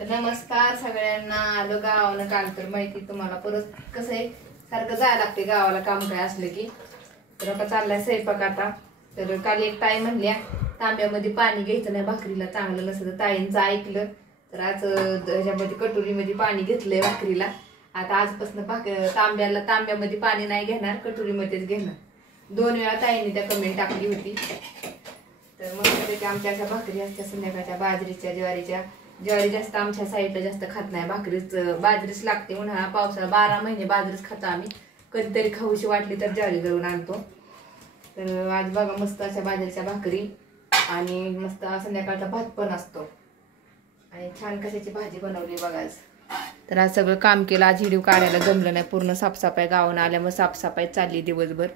तर नमस्कार सगळ्यांना. आलो गावाला काल तर माहिती तुम्हाला. परत कसं आहे सारखं जायला लागते गावाला काम काय असलं की. तर आता चाललाय स्वयंपाक आता. तर काल एक ताई म्हणल्या तांब्यामध्ये पाणी घ्यायचं नाही भाकरीला, चांगलं नसतं. ताईंचं ऐकलं तर आज ह्याच्यामध्ये कटोरीमध्ये पाणी घेतलंय भाकरीला. आता आजपासून तांब्यामध्ये पाणी नाही घेणार, कटोरीमध्येच घेणार. 2 वेळा ताईंनी त्या कमेंट टाकली होती. तर मग आमच्या अशा भाकरी असत्या संध्याकाळच्या बाजरीच्या ज्वारीच्या. ज्वारी जास्त आमच्या साईडला जास्त खात नाही, भाकरीच बाजरीच लागते. उन्हाळा पावसाळा 12 महिने बाजरीच खातो आम्ही. कधीतरी खाऊशी वाटली तर ज्वारी दळून आणतो. तर आज बघा मस्त अशा बाजरीच्या भाकरी आणि मस्त संध्याकाळचा भात पण असतो. आणि छान कशाची भाजी बनवली बघा आज. तर आज सगळं काम केलं. आज व्हिडिओ काढायला जमलं नाही, पूर्ण साफसफाई गावानं आल्यामुळे साफसफाई चालली दिवसभर.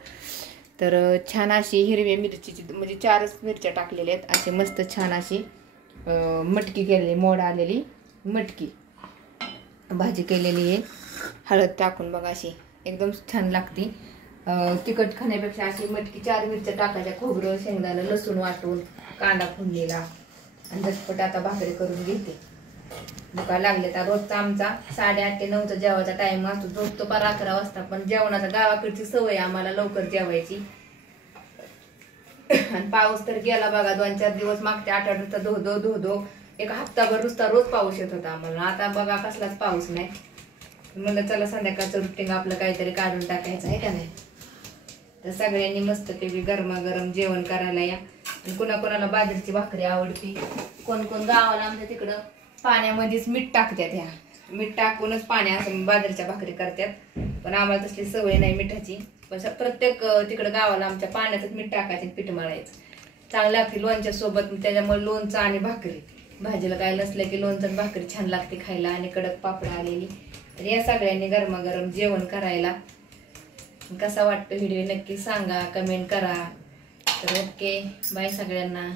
तर छान अशी हिरव्या मिरचीची म्हणजे 4च मिरच्या टाकलेल्या आहेत. अशी मस्त छान अशी मटकी केलेली, मोड आलेली मटकी भाजी केलेली आहे. हळद टाकून बघा अशी एकदम छान लागते. तिखट खाण्यापेक्षा अशी मटकी 4 मिरच्या टाकायच्या, खोबरं शेंगदाणा लसूण वाटून कांदा फुललेला. आणि झटपट आता भाकरी करून घेते. दुखा लागले तर रोजचा आमचा 8:30 ते 9चा जेवायचा टाइम असतो. झोपतो पार 11 वाजता. पण जेवणाचा गावाकडची सवय आम्हाला लवकर जेवायची. आणि पाऊस तर गेला बघा 2-4 दिवस. मागच्या आठवड्यात धो एक हप्ताभर नुसता रोज पाऊस येत होता आम्हाला. आता बघा कसलाच पाऊस नाही. म्हणलं चला संध्याकाळचं रुटीन आपलं काहीतरी काढून टाकायचं आहे का नाही. तर सगळ्यांनी मस्तपैकी गरमागरम जेवण करायला या. आणि कोणाकोणाला बाजरीची भाकरी आवडते. कोण कोण गावाला आमच्या तिकडं पाण्यामध्येच मीठ टाकतात. ह्या मीठ टाकूनच बाजरीच्या भाकरी करतात. पण आम्हाला तसली सवय नाही मिठाची. पण प्रत्येक तिकडं गावाला आमच्या पाण्यातच मीठ टाकायचे, पीठ मळायचं. चांगलं लागते लोणच्या सोबत. त्याच्यामुळे लोणचं आणि भाकरी, भाजीला काय नसलं की लोणचं आणि भाकरी छान लागते खायला. आणि कडक पापड आलेली. तर या सगळ्यांनी गरमागरम जेवण करायला. कसा वाटतो व्हिडिओ नक्की सांगा, कमेंट करा. तर ओके, बाय सगळ्यांना.